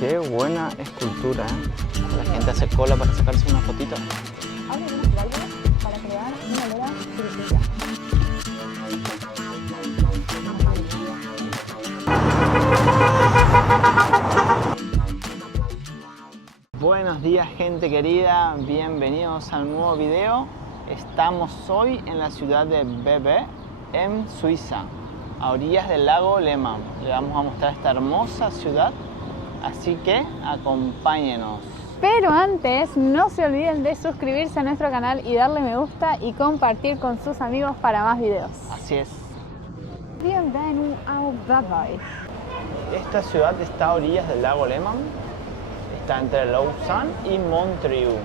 Qué buena escultura, ¿eh? La gente hace cola para sacarse una fotito. Abren unas válvulas para crear una nueva cirugía. Buenos días, gente querida, bienvenidos al nuevo video. Estamos hoy en la ciudad de Bebe, en Suiza, a orillas del lago Léman. Le vamos a mostrar esta hermosa ciudad, así que acompáñenos. Pero antes, no se olviden de suscribirse a nuestro canal y darle me gusta y compartir con sus amigos para más videos. Así es. Bienvenido a Bebe. Esta ciudad está a orillas del lago Léman. Está entre Lausanne y Montreux.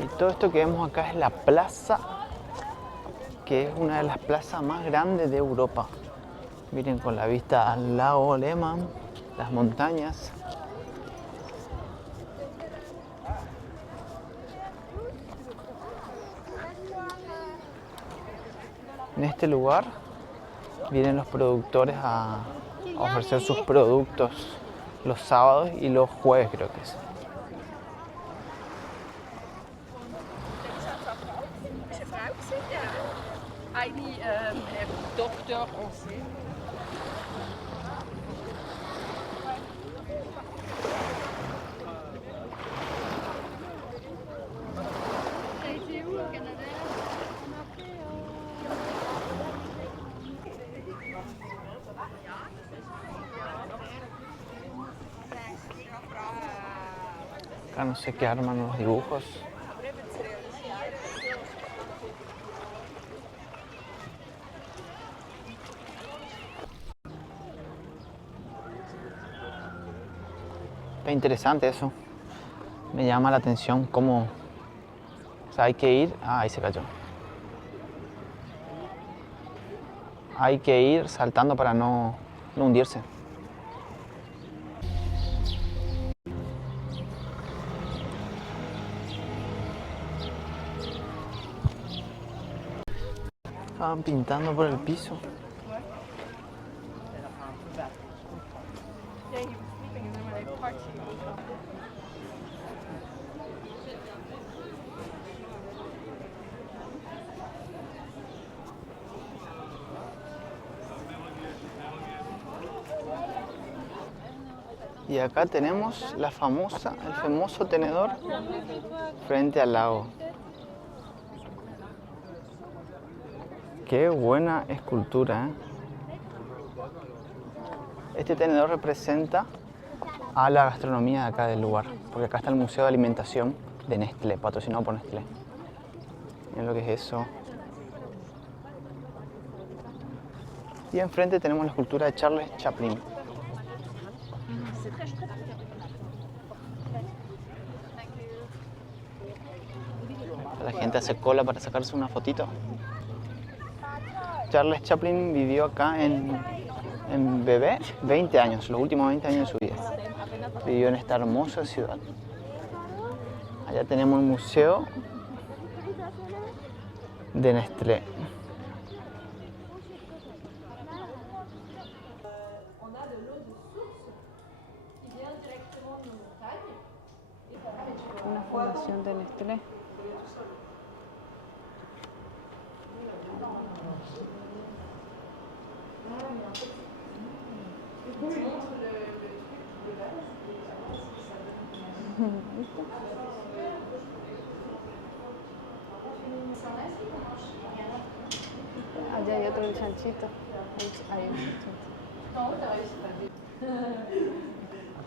Y todo esto que vemos acá es la plaza, que es una de las plazas más grandes de Europa. Miren, con la vista al lago Léman, las montañas. En este lugar vienen los productores a ofrecer sus productos los sábados y los jueves, creo que es. Eigentlich Doktor Rosé. Acá no sé qué arman los dibujos. Está interesante eso. Me llama la atención cómo... O sea, hay que ir... Ah, ahí se cayó. Hay que ir saltando para no hundirse. Estaban pintando por el piso. Y acá tenemos el famoso tenedor frente al lago. Qué buena escultura, ¿eh? Este tenedor representa a la gastronomía de acá del lugar, porque acá está el Museo de Alimentación de Nestlé, patrocinado por Nestlé. Miren lo que es eso. Y enfrente tenemos la escultura de Charles Chaplin. La gente hace cola para sacarse una fotito. Charles Chaplin vivió acá en Bebe 20 años, los últimos 20 años de su vida. Vivió en esta hermosa ciudad. Allá tenemos el museo de Nestlé. Una fundación de Nestlé. Allá hay otro chanchito. Hay un chanchito.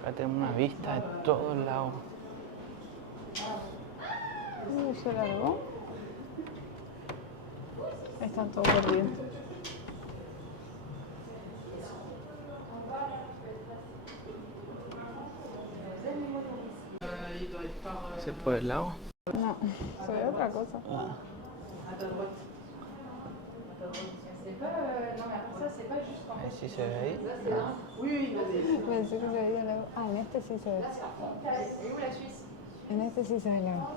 Acá tenemos una vista de todo el lago. Se largó. Están todos perdidos. ¿Se puede el lago? No, se ve otra cosa. Ah. Sí se ve ahí. Ah. Pensé que se veía el lago. Ah, en este sí se ve. En este sí se ve el lago.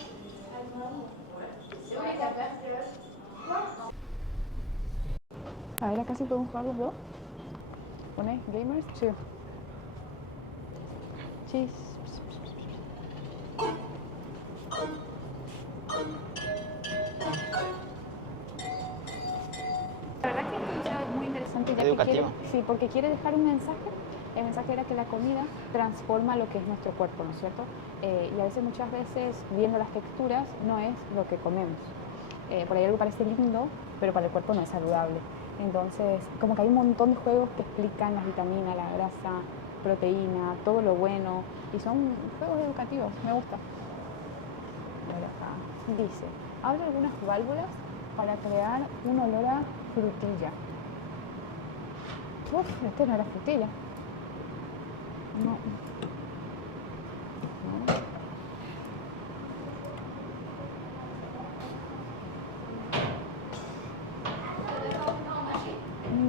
A ver, acá sí podemos jugar los dos. Pone gamers, chill. Cheese. La verdad que este museo es muy interesante ya Educativo. que quiere, sí, porque quiere dejar un mensaje. El mensaje era que la comida transforma lo que es nuestro cuerpo, ¿no es cierto? Y a veces, muchas veces, viendo las texturas, no es lo que comemos. Por ahí algo parece lindo, pero para el cuerpo no es saludable. Entonces, como que hay un montón de juegos que explican las vitaminas, la grasa, proteína, todo lo bueno. Y son juegos educativos, me gusta. A ver acá. Dice, abre algunas válvulas para crear un olor a frutilla. Uf, este no era frutilla. No.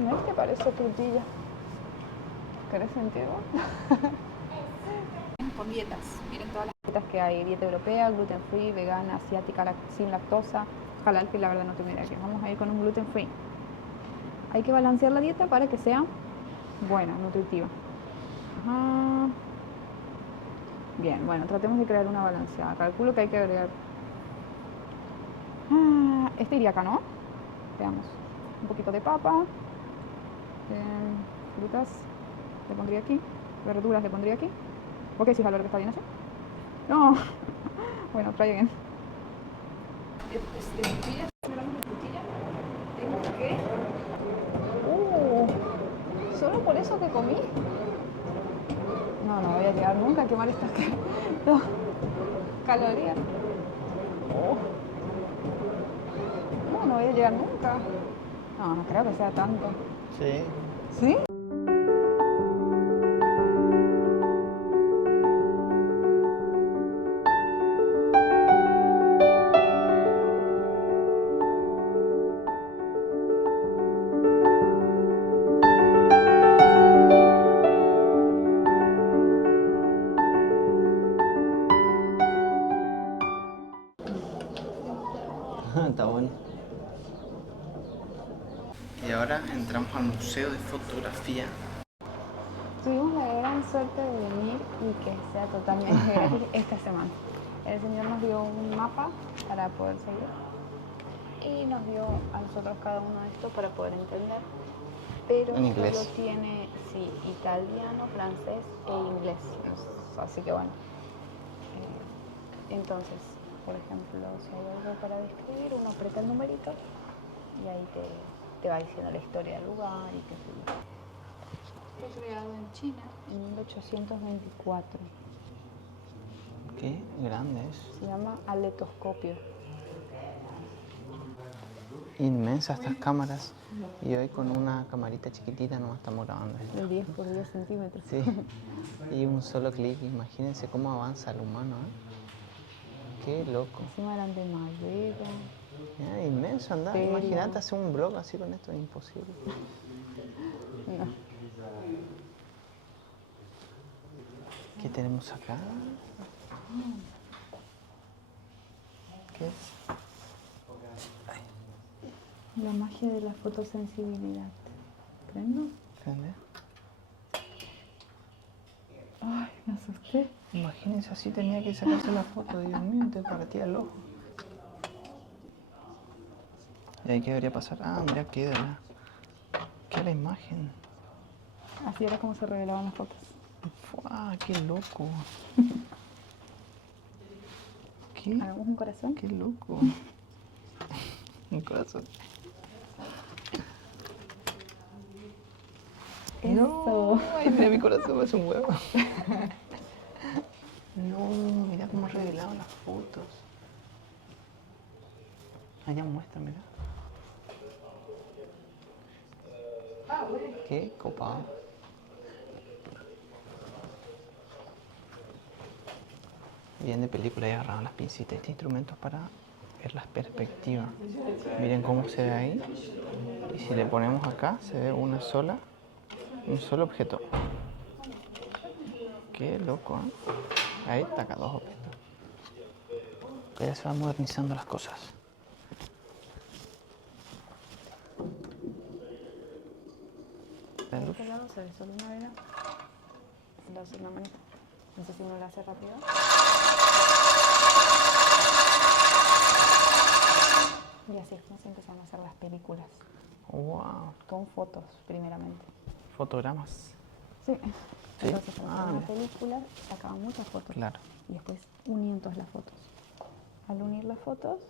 No es que parece frutilla. ¿Querés sentirlo? Con dietas. Miren todas las dietas que hay. Dieta europea, gluten free, vegana, asiática, sin lactosa, halal, que la verdad no tengo idea que. Vamos a ir con un gluten free. Hay que balancear la dieta para que sea buena, nutritiva. Ajá. Bien, bueno, tratemos de crear una balanceada. Calculo que hay que agregar... este iría acá, ¿no? Veamos. Un poquito de papa. Frutas le pondría aquí. Verduras le pondría aquí. Ok, si es valor que está bien así. No. Bueno, try again. De frutilla, si hablamos de frutilla, tengo que... ¿Solo por eso que comí? No voy a llegar nunca a quemar estas calorías. No voy a llegar nunca. No creo que sea tanto. Sí. ¿Sí? Está bueno. Y ahora entramos al Museo de Fotografía. Tuvimos la gran suerte de venir y que sea totalmente gratis esta semana. El señor nos dio un mapa para poder seguir y nos dio a nosotros cada uno de estos para poder entender. Pero En inglés. solo tiene, sí, italiano, francés e inglés. Así que bueno. Entonces, por ejemplo, si hay algo para describir, uno aprieta el numerito y ahí te va diciendo la historia del lugar y qué sé yo. Fue creado en China en 1824. Qué grande es. Se llama aletoscopio. Inmensas estas cámaras. Y hoy con una camarita chiquitita nomás estamos grabando esto. De 10 por 10 centímetros. Sí. Y un solo clic. Imagínense cómo avanza el humano, ¿eh? Qué loco. Encima eran de madera. Inmenso, anda. Pero... Imagínate hacer un blog así con esto, es imposible. No. ¿Qué tenemos acá? ¿Qué es? La magia de la fotosensibilidad. ¿Prendo? ¿Prende? Ay, me asusté. Imagínense, así tenía que sacarse la foto. Dios mío, te partía el ojo. ¿Y ahí qué debería pasar? Ah, mira, queda la imagen. Así era como se revelaban las fotos. ¡Fua! ¡Qué loco! ¿Qué? ¿Hagamos un corazón? ¡Qué loco! Un corazón. Eso. No, ay, mira mi corazón, es un huevo. No, mira cómo revelaban las fotos. Allá muestra, mira. Qué copado. Bien de película, y agarraban las pincitas. Este instrumento es para ver las perspectivas. Miren cómo se ve ahí. Y si le ponemos acá, se ve un solo objeto. Qué loco, ¿eh? Ahí está acá dos objetos. Ya se van modernizando las cosas. luz. este lado se ve solo una vela. Entonces una manita. No sé si uno lo hace rápido. Y así es como se empezaron a hacer las películas. Wow. Con fotos, primeramente. Fotogramas. Sí. Sí. Entonces, para hacer una Mira. película, sacaban muchas fotos. Claro. Y después unían todas las fotos. Al unir las fotos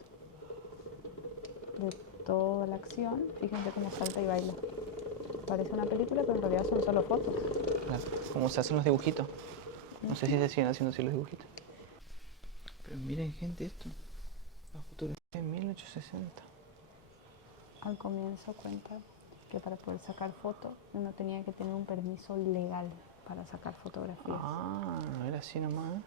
de toda la acción, fíjense cómo salta y baila. Parece una película, pero en realidad son solo fotos. Claro. Como se hacen los dibujitos. No sé si se siguen haciendo así los dibujitos. Pero miren, gente, esto. La fotografía de 1860. Al comienzo cuenta que para poder sacar fotos uno tenía que tener un permiso legal para sacar fotografías. Ah, no era así nomás.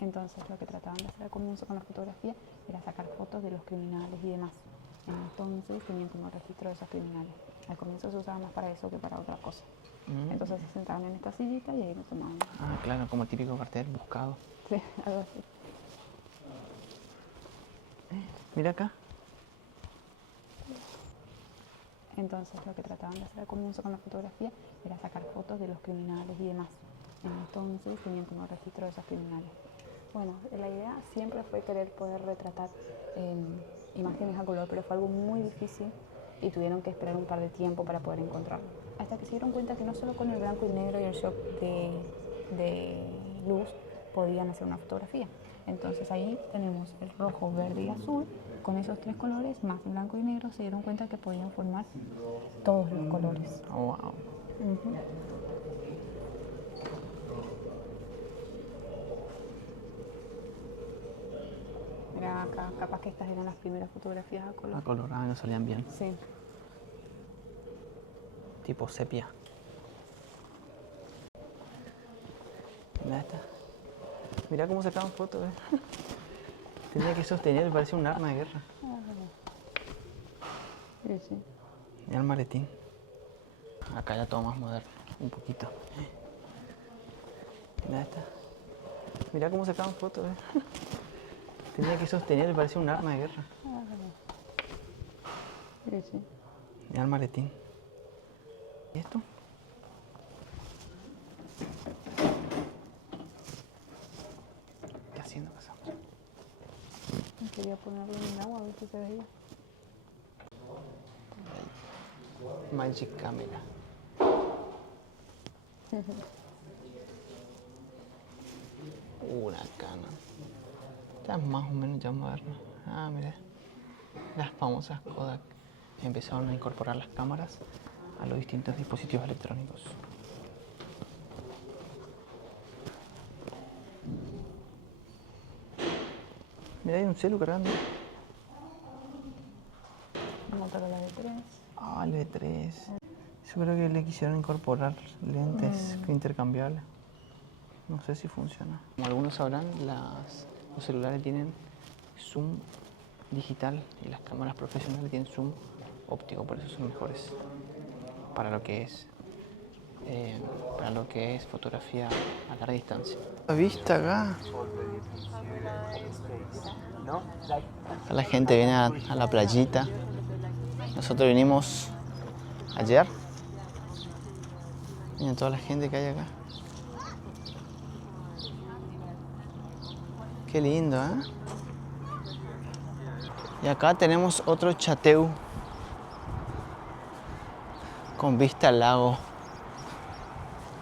Entonces lo que trataban de hacer al comienzo con la fotografía era sacar fotos de los criminales y demás. Entonces tenían como registro de esos criminales. Al comienzo se usaba más para eso que para otra cosa. Entonces se sentaban en esta sillita y ahí lo tomaban. Ah, claro, como el típico cartel buscado. Sí, algo así. Mira acá. Entonces lo que trataban de hacer al comienzo con la fotografía era sacar fotos de los criminales y demás. Entonces tenían como registro de esos criminales. Bueno, la idea siempre fue querer poder retratar imágenes a color, pero fue algo muy difícil y tuvieron que esperar un par de tiempo para poder encontrarlo. Hasta que se dieron cuenta que no solo con el blanco y negro y el shock de luz podían hacer una fotografía. Entonces ahí tenemos el rojo, verde y azul. Con esos tres colores, más el blanco y negro, se dieron cuenta que podían formar todos los colores. Oh, wow. Mira acá, capaz que estas eran las primeras fotografías a color. A color, no salían bien. Sí. Tipo sepia. Mira esta. Mira cómo sacaban fotos, Tenía que sostener, parecía un arma de guerra. Sí, sí. Mira el maletín. Acá ya todo más moderno, un poquito. Mira esta. Mira cómo sacaban fotos, Tenía que sostener, parecía un arma de guerra. Sí, sí. Mira el maletín. ¿Y esto? ¿Qué haciendo, Cassandra? Quería ponerlo en el agua a ver si se veía. Magic Camera. Una Canon. Esta es más o menos ya moderna. Ah, mira. Las famosas Kodak empezaron a incorporar las cámaras a los distintos dispositivos electrónicos. Mira, hay un celu cargando. Motorola V3. Ah, el V3. Yo creo que le quisieron incorporar lentes intercambiables. No sé si funciona. Como algunos sabrán, los celulares tienen zoom digital y las cámaras profesionales tienen zoom óptico, por eso son mejores para lo que es fotografía a larga distancia. ¿La vista acá? La gente viene a la playita. Nosotros vinimos ayer. Miren toda la gente que hay acá. Qué lindo, ¿eh? Y acá tenemos otro chateu con vista al lago.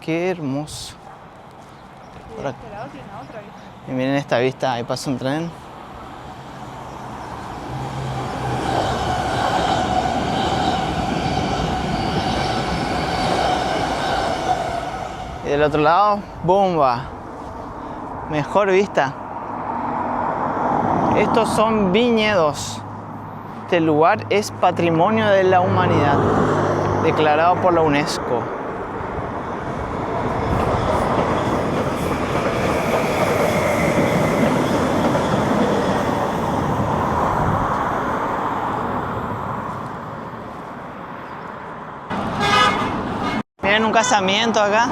Qué hermoso. Y de este lado tiene otra vista. Y miren esta vista, ahí pasa un tren. Y del otro lado, bomba. Mejor vista. Estos son viñedos. Este lugar es Patrimonio de la Humanidad, declarado por la UNESCO. Miren un casamiento acá.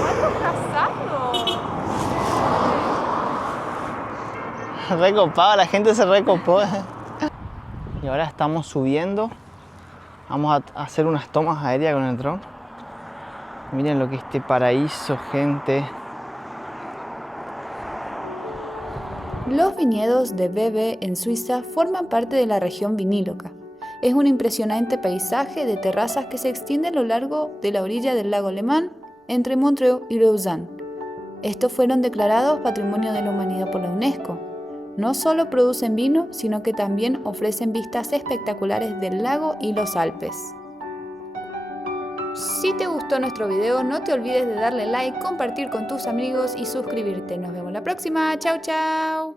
¿Cuántos casados? Recopado, la gente se recopó. Y ahora estamos subiendo. Vamos a hacer unas tomas aéreas con el dron. Miren lo que es este paraíso, gente. Los viñedos de Bebe en Suiza forman parte de la región viníloca. Es un impresionante paisaje de terrazas que se extiende a lo largo de la orilla del lago Alemán entre Montreux y Lausanne. Estos fueron declarados Patrimonio de la Humanidad por la UNESCO. No solo producen vino, sino que también ofrecen vistas espectaculares del lago y los Alpes. Si te gustó nuestro video, no te olvides de darle like, compartir con tus amigos y suscribirte. Nos vemos la próxima. ¡Chao, chao!